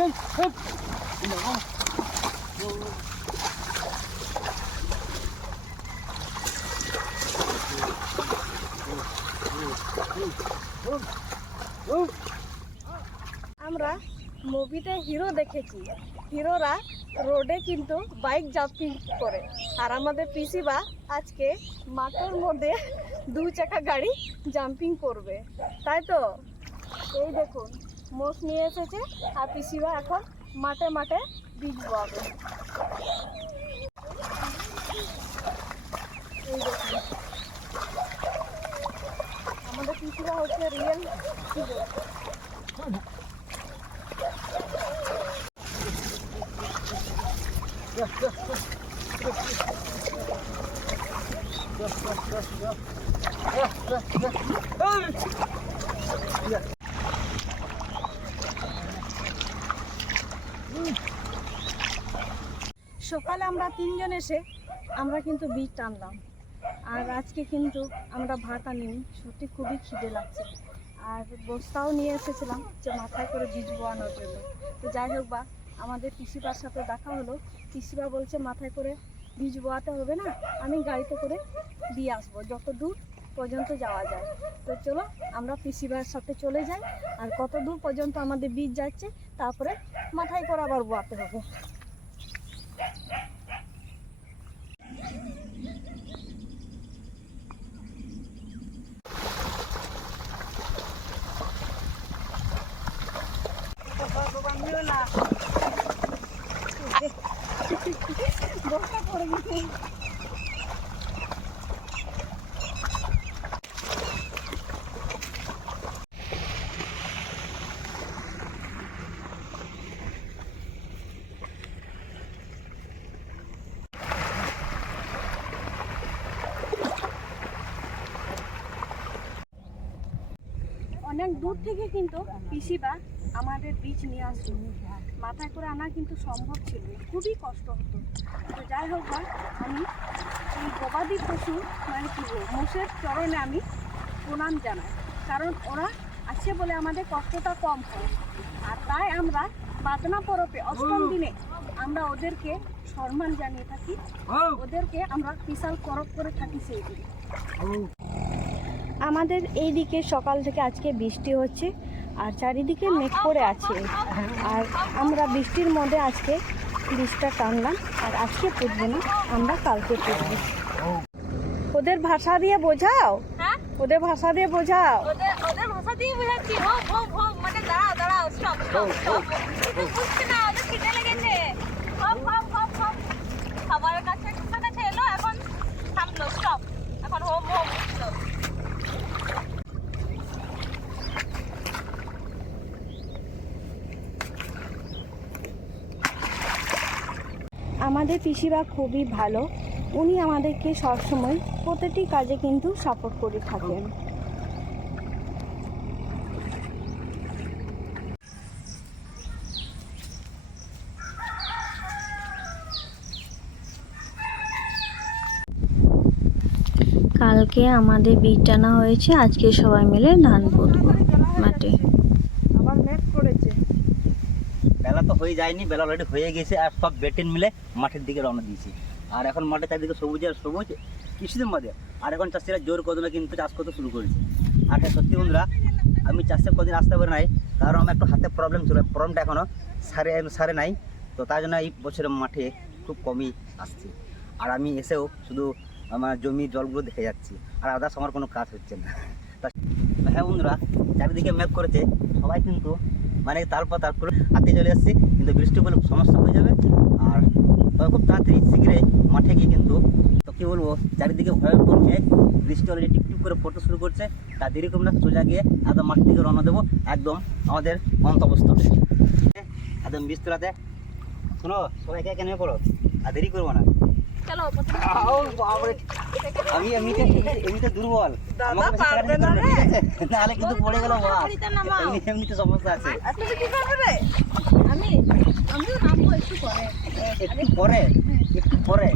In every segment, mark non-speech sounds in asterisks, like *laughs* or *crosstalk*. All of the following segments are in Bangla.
আমরা মুভিতে হিরো দেখেছি। হিরোরা রোডে কিন্তু বাইক জাম্পিং করে। আর আমাদের পিসিবা আজকে মাঠের মধ্যে দু চাকা গাড়ি জাম্পিং করবে। তাই তো? এই দেখুন। মোষ নিয়ে এসেছে আর পিসিবা এখন মাঠে মাঠে বীজ দেখুন আমাদের পিসিবা হচ্ছে রিয়েল হিরো সকালে আমরা তিনজন এসে আমরা কিন্তু বীজ টানলাম। আর আজকে কিন্তু আমরা ভাত আনিনি সত্যি খুবই খিদে লাগছে। আর বস্তাও নিয়ে এসেছিলাম যে মাথায় করে বীজ বোয়ানোর জন্য। তো যাই হোক বা, আমাদের পিসিবার সাথে দেখা হলো। পিসিবা বলছে মাথায় করে বীজ বোয়াতে হবে না, আমি গাড়িতে করে দিয়ে আসব। যত দূর পর্যন্ত যাওয়া যায়। তো চলো, আমরা পিসিবার সাথে চলে যাই। আর কত দূর পর্যন্ত আমাদের বীজ যাচ্ছে, তারপরে মাথায় করে আবার বোয়াতে হবে। *laughs* বস্তা পড়ে গেছে। অনেক দূর থেকে কিন্তু পিসিবা আমাদের বীজ নিয়ে আসলো মাথায় করে আনা কিন্তু সম্ভব ছিল না খুবই কষ্ট হতো। তো যাই হোক আমি এই গবাদি পশু মানে কি মোষের চরণে আমি প্রণাম জানাই। কারণ ওরা আছে বলে আমাদের কষ্টটা কম হয়। আর তাই আমরা বাদনা পরবে অষ্টম দিনে আমরা ওদেরকে সম্মান জানিয়ে থাকি। ওদেরকে আমরা বিশাল পরব করে থাকি সেই দিনে। আমাদের এই দিকে সকাল থেকে আজকে বৃষ্টি হচ্ছে আর চারিদিকে মেঘ করে আছে। আর আমরা বৃষ্টির মধ্যে আজকে বৃষ্টিটা টানলাম আর আজকে পুঁতবো না আমরা কালকে পুঁতবো। ওদের ভাষা দিয়ে বোঝাও? হ্যাঁ? ওদের ভাষা দিয়ে বোঝাও? ওদের ওদের ভাষা দিয়ে বোঝাচ্ছি। মানে দাঁড়াও দাঁড়াও স্টপ স্টপ না ওদের খিদে লেগেছে কাছে কাছে এলো এখন থামলো স্টপ এখন হোম হোম স্টপ আমাদের পিসিরা খুবই ভালো। উনি আমাদেরকে সবসময় প্রতিটি কাজে কিন্তু সাপোর্ট করে থাকেন। কালকে আমাদের বীজ টানা হয়েছে, আজকে সবাই মিলে ধান পুঁতবো মাঠে আবার মেঘ করেছে বেলা তো হয়ে যায়নি, বেলা অলরেডি হয়ে গেছে আর সব বেটেন মিলে মাঠের দিকে রওনা দিয়েছি। আর এখন মাঠে চারিদিকে সবুজ আর সবুজ, কিছুদিন মধ্যে আর এখন চাষিরা জোর কদমে কিন্তু চাষ করতে শুরু করেছে। আর হ্যাঁ সত্যি বন্ধুরা, আমি চাষে কদিন আসতে পারি নাই, কারণ আমার একটু হাতে প্রবলেম ছিল প্রবলেমটা এখনও সারে সারে নাই। তো তার জন্য এই বছরে মাঠে খুব কমই আসছি। আর আমি এসেও শুধু আমার জমি জলগুলো দেখে যাচ্ছি, আর আদার্স আমার কোনো কাজ হচ্ছে না। হ্যাঁ বন্ধুরা, চারিদিকে মেঘ করেছে, সবাই কিন্তু মানে তারপর তারপর হাতে চলে আসছি, কিন্তু বৃষ্টি হলে সমস্যা হয়ে যাবে। আর খুব তাড়াতাড়ি শীঘ্রই মাঠে গিয়ে কিন্তু, তো কী বলব, চারিদিকে ভয়ঙ্কর মেঘ, বৃষ্টি অলরেডি টিপ করে পড়তে শুরু করছে। তা দেরি করব না সোজা গিয়ে একদম মাঠ থেকে রওনা দেবো, একদম আমাদের গন্তব্যস্থলে। একদম বীজতলাতে শোনো সবাই একে একে নেমে পড়ো, আর দেরি করব না। চলো প্রথমে আও, বাবারে। আমি এমনিতে এমনিতে দুর্বল। দাদা আমাকে বেশি পারবে না রে। হবে, ঠিক আছে? নাহলে কিন্তু পড়ে গেল বাস হাঁড়িতে নামাও। এমনি এমনিতে সমস্যা আছে। তুমি কি করবে রে? আমি আমিও নামবো একটু পরে। একটু পরে? একটু পরে?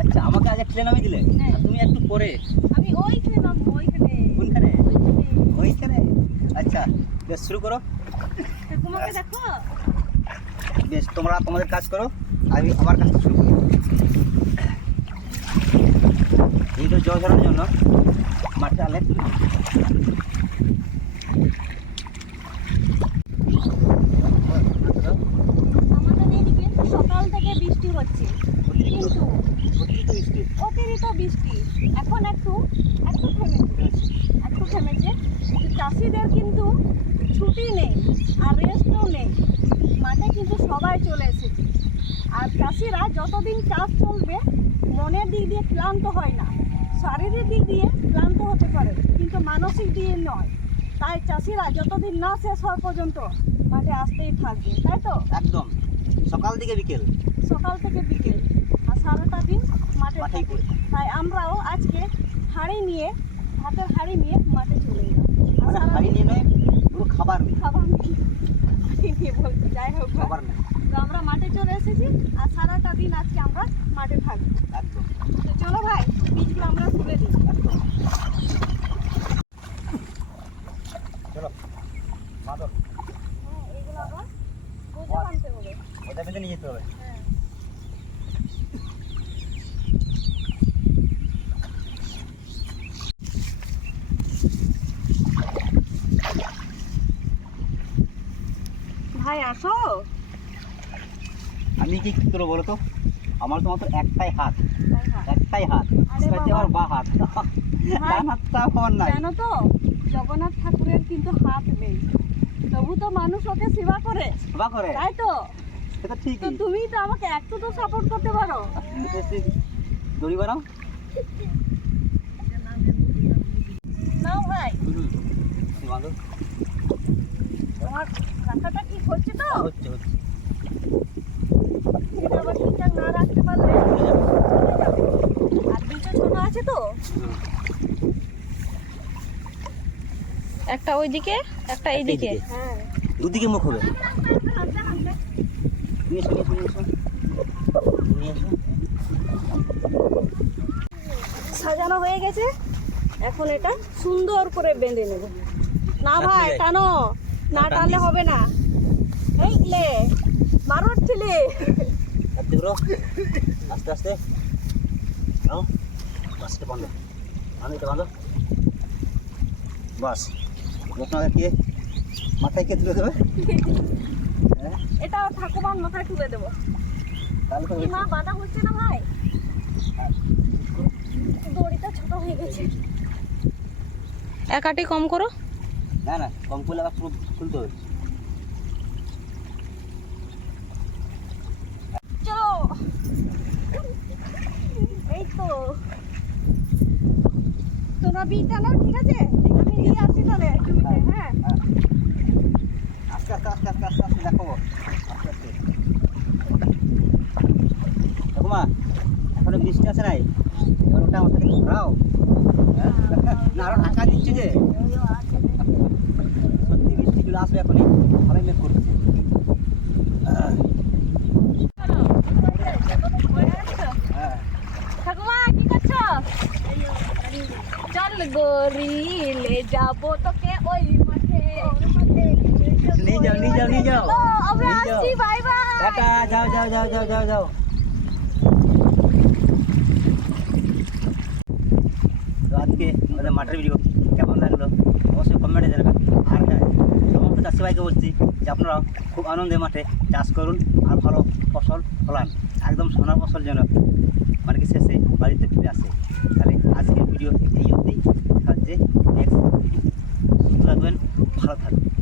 আচ্ছা আমাকে আগে ট্রেন নামিয়ে দিলে? হ্যাঁ। তুমি একটু পরে? আমি ওইখানে নামবো ওইখানে। কোনখানে ওইখানে। ওইখানে? আচ্ছা বেশ শুরু করো। দেখো। বেশ তোমরা তোমাদের কাজ করো। আমি আমার কাজটা শুরু করি। এই তো জল ধরার জন্য মাঠে আলে সকাল থেকে বৃষ্টি হচ্ছে কিন্তু অতিরিক্ত বৃষ্টি এখন একটু একটু থেমেছে থেমেছে চাষিদের কিন্তু ছুটি নেই আর রেস্টও নেই। মাঠে কিন্তু সবাই চলে এসেছে। আর চাষিরা যতদিন চাষ চলবে মনের দিক দিয়ে ক্লান্ত হয় না। শারীরিক দিক দিয়ে ক্লান্ত হতে পারে কিন্তু মানসিক দিয়ে নয়। তাই চাষিরা যতদিন না শেষ হওয়া পর্যন্ত মাঠে আসতেই থাকবে তাই তো? একদম। সকাল থেকে বিকেল। সকাল থেকে বিকেল আর সারাটা দিন মাঠে। তাই আমরাও আজকে হাঁড়ি নিয়ে ভাতের হাঁড়ি নিয়ে মাঠে চলে আর মানে খাবার খাবার নিয়ে। বলছি যাই হোক। খাবার নেই তো আমরা মাঠে চলে এসেছি আর সারাটা দিন আজকে আমরা মাঠে থাকব। তো চলো ভাই বীজগুলো আমরা তুলে দিই। চলো। মাদক। হ্যাঁ এগুলো আবার বোঝা আনতে হবে। ওটা বেঁধে নিয়ে যেতে হবে। হ্যাঁ। ভাই আসো। আমি কি কি করব বলো তো? আমার তো মাত্র একটাই হাত। একটাই হাত। বাবা। আমার বা হাত। ডান হাতটা আমার নাই। জানো তো জগন্নাথ ঠাকুরের কিন্তু হাত নেই। তবু তো মানুষ ওকে সেবা করে। সেবা করে। তাই তো? সেটা ঠিক তো তুমি তো আমাকে একটু তো সাপোর্ট করতে পারো। দড়ি বানাও নাও ভাই। তোমার রাখাটা ঠিক হচ্ছে তো? হচ্ছে হচ্ছে। না রাখতে পারলে আর দুটো ছোট আছে তো? একটা ওইদিকে একটা এইদিকে। হ্যাঁ। দুদিকে মুখ হবে। হাঁটতে হাঁটতে নিয়ে এসো নিয়ে এসো নিয়ে এসো। সাজানো হয়ে গেছে। এখন এটা সুন্দর করে বেঁধে নেব। না ভাই টানো। না টানলে হবে না। এই লে মারুর ছিলে। আস্তে করো আস্তে আস্তে। নাও। বাসটা বাঁধো এটা বাঁধো বাস। আপনাকে কে মাথায় কে তুলে দেবে? হ্যাঁ? এটা ঠাকুমার মাথায় তুলে দেবো। তাহলে তো কি মা বাঁধা হচ্ছে না ভাই? দড়িটা ছোট হয়ে গেছে। একাটি কম করো। না না কম করলে আবার পুরো খুলতে হবে চলো এই তো তোমরা বিটা নাও ঠিক আছে? আমি নিয়ে আসি তাহলে জমিতে হ্যাঁ হ্যাঁ। আস্তে আস্তে আস্তে আস্তে আস্তে আস্তে দেখো। আস্তে আস্তে দেখো মা এখনও বৃষ্টি আছে নাই? এবার ওটা আমার সাথে ঘোরাও। হ্যাঁ? না আরও ঢাকা দিচ্ছে যে। সত্যি বৃষ্টি চলে আসবে এখনই। ভালোই মেঘ করছে হ্যাঁ ঠাকুমা কি করছ চল গরিলে যাব তোকে ওই মাঠে নিয়ে যাও নিয়ে যাও নিয়ে যাও আমরা। আসছি বাই বাই টাটা যাও যাও যাও যাও যাও যাও আজকে আমাদের মাঠের ভিডিও কেমন লাগল? অবশ্যই কমেন্টে জানাবেন। আর হ্যাঁ সমস্ত চাষি ভাইকে বলছি যে আপনারা খুব আনন্দে মাঠে চাষ করুন আর ভালো ফসল ফলান। একদম সোনা ফসল যেন মানে কি শেষে বাড়িতে ফিরে আসে। তাহলে আজকের ভিডিও এই অবধি। থাকছে নেক্সট ভিডিও। থাকবেন, ভালো থাকবেন।